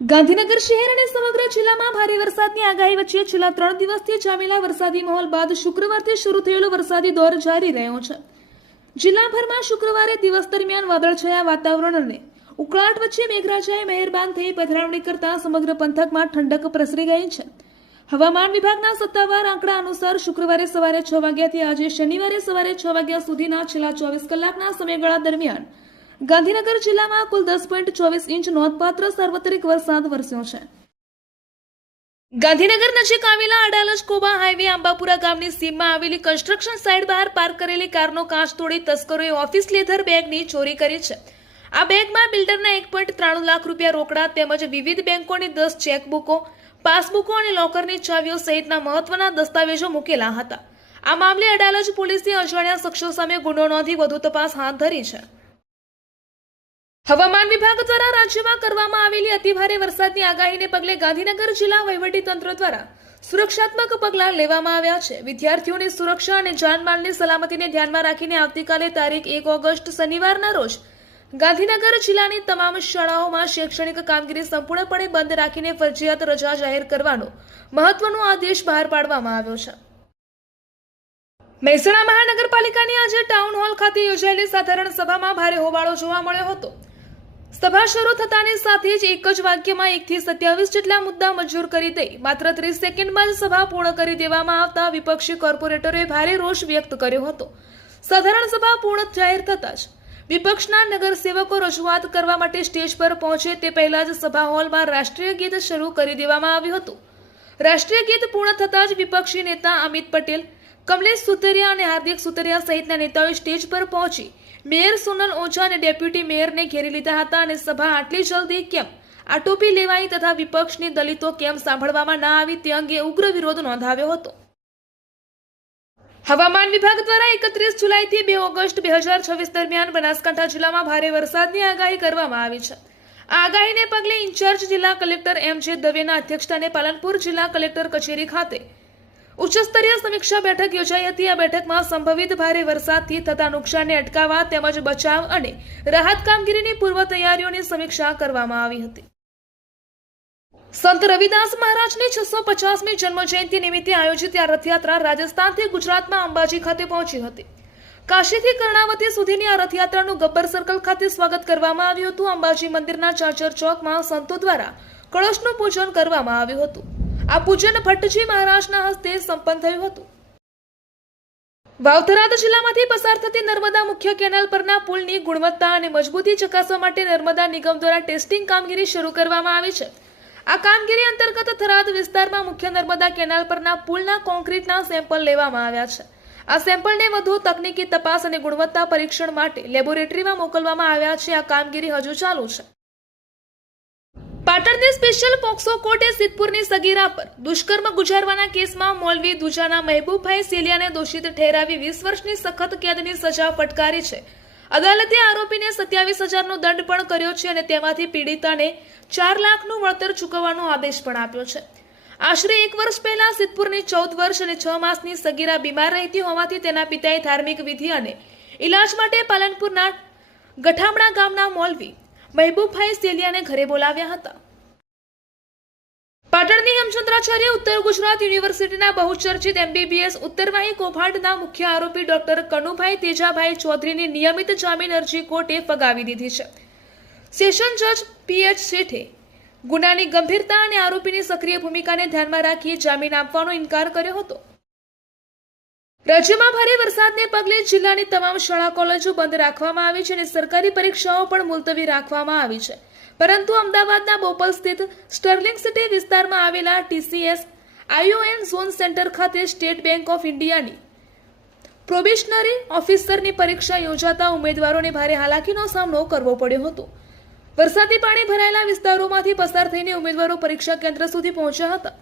ગાંધીનગર શહેર અને સમગ્ર જિલ્લામાં ભારે વરસાદની આગાહી વચ્ચે છેલ્લા 3 દિવસથી જામેલા વરસાદી માહોલ બાદ શુક્રવારથી શરૂ થયેલો વરસાદી દોર જારી રહ્યો છે। જિલ્લાભરમાં શુક્રવારે દિવસ દરમિયાન વાદળછાયા વાતાવરણ અને ઉકળાટ વચ્ચે મેઘરાજાએ મહેરબાન થઈ પધરામણી કરતા સમગ્ર પંથકમાં ઠંડક પ્રસરી ગઈ છે। હવામાન વિભાગના સત્તાવાર આંકડા અનુસાર શુક્રવારે સવારે 6 વાગ્યાથી આજે શનિવારે સવારે 6 વાગ્યા સુધીના છેલ્લા 24 કલાકના સમયગાળા દરમિયાન ગાંધીનગર જિલ્લામાં કુલ 10.24 ઇંચ નોંધપાત્ર સાર્વત્રિક વરસાદ વરસ્યો છે। ગાંધીનગર નજીક આવેલા અડાલજ કોબા હાઈવે આંબાપુરા ગામની સીમમાં આવેલી કન્સ્ટ્રક્શન સાઇટ બહાર પાર્ક કરેલી કારનો કાચ તોડી તસ્કરોએ ઓફિસ લેધર બેગની ચોરી કરી છે। આ બેગમાં બિલ્ડરના 1.93 લાખ રૂપિયા રોકડા તેમજ વિવિધ બેંકોની 10 ચેકબુકો, પાસબુકો અને લોકરની ચાવીઓ સહિતના મહત્વના દસ્તાવેજો મૂકેલા હતા। આ મામલે અડાલજ પોલીસે અજાણ્યા શખ્સો સામે ગુનો નોંધી વધુ તપાસ હાથ ધરી છે। હવામાન વિભાગ દ્વારા રાજ્યમાં કરવામાં આવેલી અતિભારે વરસાદની આગાહીને પગલે ગાંધીનગર જિલ્લા વહીવટીતંત્ર દ્વારા સુરક્ષાત્મક પગલાં લેવામાં આવ્યા છે। વિદ્યાર્થીઓની સુરક્ષા અને જાનમાલની સલામતીને ધ્યાનમાં રાખીને આવતીકાલે તારીખ 1 ઓગસ્ટ શનિવારના રોજ ગાંધીનગર જિલ્લાની તમામ શાળાઓમાં શૈક્ષણિક કામગીરી સંપૂર્ણપણે બંધ રાખીને ફરજિયાત રજા જાહેર કરવાનો મહત્વનો આદેશ બહાર પાડવામાં આવ્યો છે। મહેસાણા મહાનગરપાલિકાની આજે ટાઉન હોલ ખાતે યોજાયેલી સાધારણ સભામાં ભારે હોબાળો જોવા મળ્યો હતો। સભા શરૂ થતાની સાથે જ એક જ વાક્યમાં 1 થી 27 જેટલા મુદ્દા મંજૂર કરી દઈ માત્ર 30 સેકન્ડમાં જ સભા પૂર્ણ કરી દેવામાં આવતા વિપક્ષી કોર્પોરેટરોએ ભારે રોષ વ્યક્ત કર્યો હતો। સાધારણ સભા પૂર્ણ જાહેર થતા જ વિપક્ષના નગરસેવકો રજૂઆત કરવા માટે સ્ટેજ પર પહોંચે તે પહેલા જ સભા હોલમાં રાષ્ટ્રીય ગીત શરૂ કરી દેવામાં આવ્યું હતું। રાષ્ટ્રીય ગીત પૂર્ણ થતા જ વિપક્ષી નેતા અમિત પટેલ, કમલેશ સુતરિયા અને હાર્દિક સુતરિયા સહિતના નેતાઓએ સ્ટેજ પર પહોંચી મેયર સોનલ ઓઝા અને ડેપ્યુટી મેયરને ઘેરી લીધા હતા અને સભા આટલી જલ્દી કેમ આટોપી લેવાઈ તથા વિપક્ષની દલિતો કેમ સાંભળવામાં ના આવી તે અંગે ઉગ્ર વિરોધ નોંધાવ્યો હતો। હવામાન વિભાગ દ્વારા 31 જુલાઈથી 2 ઓગસ્ટ 2026 દરમિયાન બનાસકાંઠા જિલ્લામાં ભારે વરસાદની આગાહી કરવામાં આવી છે। આ આગાહીને પગલે ઇન્ચાર્જ જિલ્લા કલેક્ટર M.J. દવેના અધ્યક્ષસ્થાને પાલનપુર જિલ્લા કલેક્ટર કચેરી ખાતે ઉચ્ચસ્તરીય સમીક્ષા બેઠક યોજાઈ હતી। આ બેઠકમાં સંભવિત ભારે વરસાદથી થતા નુકસાનને અટકાવવા તેમજ બચાવ અને રાહત કામગીરીની પૂર્વ તૈયારીઓની સમીક્ષા કરવામાં આવી હતી। સંત રવિદાસ મહારાજની 650મી જન્મજયંતિ નિમિત્તે આયોજિત આ રથયાત્રા રાજસ્થાનથી ગુજરાતમાં અંબાજી ખાતે પહોંચી હતી। કાશીથી કર્ણાવતી સુધીની આ રથયાત્રાનું ગબ્બર સર્કલ ખાતે સ્વાગત કરવામાં આવ્યું હતું। અંબાજી મંદિરના ચાચર ચોકમાં સંતો દ્વારા કળશનું પૂજન કરવામાં આવ્યું હતું। આ પૂજન ભટ્ટજી મહારાજના હસ્તે સંપન્ન થયું હતું। વાવથરાદ જિલ્લામાંથી પસાર થતી નર્મદા મુખ્ય કેનાલ પરના પુલની ગુણવત્તા અને મજબૂતી ચકાસવા માટે નર્મદા નિગમ દ્વારા ટેસ્ટિંગ કામગીરી શરૂ કરવામાં આવી છે। આ કામગીરી અંતર્ગત થરાદ વિસ્તારમાં મુખ્ય નર્મદા કેનાલ પરના પુલના કોન્ક્રીટના સેમ્પલ લેવામાં આવ્યા છે। આ સેમ્પલને વધુ તકનીકી તપાસ અને ગુણવત્તા પરીક્ષણ માટે લેબોરેટરીમાં મોકલવામાં આવ્યા છે। આ કામગીરી હજુ ચાલુ છે। પાટણની સ્પેશિયલ પોક્સો કોર્ટે સિદ્ધપુરની સગીરા પર દુષ્કર્મ ગુજારવાના કેસમાં મૌલવી દુજાના મહેબૂબભાઈ સેલિયાને દોષિત ઠેરાવી 20 વર્ષની સખત કેદની સજા ફટકારી છે। અદાલતે આરોપીને 27,000નો દંડ પણ કર્યો છે અને તેમાંથી પીડિતાને 4 લાખનું વળતર ચૂકવવાનો આદેશ પણ આપ્યો છે। આશરે 1 વર્ષ પહેલા સિદ્ધપુરની 14 વર્ષ અને 6 માસની સગીરા બીમાર રહેતી હોવાથી તેના પિતાએ ધાર્મિક વિધિ અને ઇલાજ માટે પાલનપુરના ગઠામણા ગામના મૌલવી મહેબૂબભાઈ સેલિયાને ઘરે બોલાવ્યા હતા। પાટણની હેમચંદ્રાચાર્ય ઉત્તર ગુજરાત યુનિવર્સિટીના બહુચર્ચિત MBBS ઉત્તરવાહી કૌભાંડના મુખ્ય આરોપી ડોક્ટર કનુભાઈ તેજાભાઈ ચૌધરીની નિયમિત જામીન અરજી કોર્ટે ફગાવી દીધી છે। સેશન જજ PH શેઠે ગુનાની ગંભીરતા અને આરોપીની સક્રિય ભૂમિકાને ધ્યાનમાં રાખી જામીન આપવાનો ઇનકાર કર્યો હતો। રાજ્યમાં ભારે વરસાદને પગલે જિલ્લાની તમામ શાળા કોલેજો બંધ રાખવામાં આવી છે અને સરકારી પરીક્ષાઓ પણ મુલતવી રાખવામાં આવી છે। પરંતુ અમદાવાદના બોપલ સ્થિત સ્ટર્લિંગ સિટી વિસ્તારમાં આવેલા TCS ION ઝોન સેન્ટર ખાતે સ્ટેટ બેંક ઓફ ઇન્ડિયાની પ્રોબેશનરી ઓફિસરની પરીક્ષા યોજાતા ઉમેદવારોને ભારે હાલાકીનો સામનો કરવો પડ્યો હતો। વરસાદી પાણી ભરાયેલા વિસ્તારોમાંથી પસાર થઈને ઉમેદવારો પરીક્ષા કેન્દ્ર સુધી પહોંચ્યા હતા।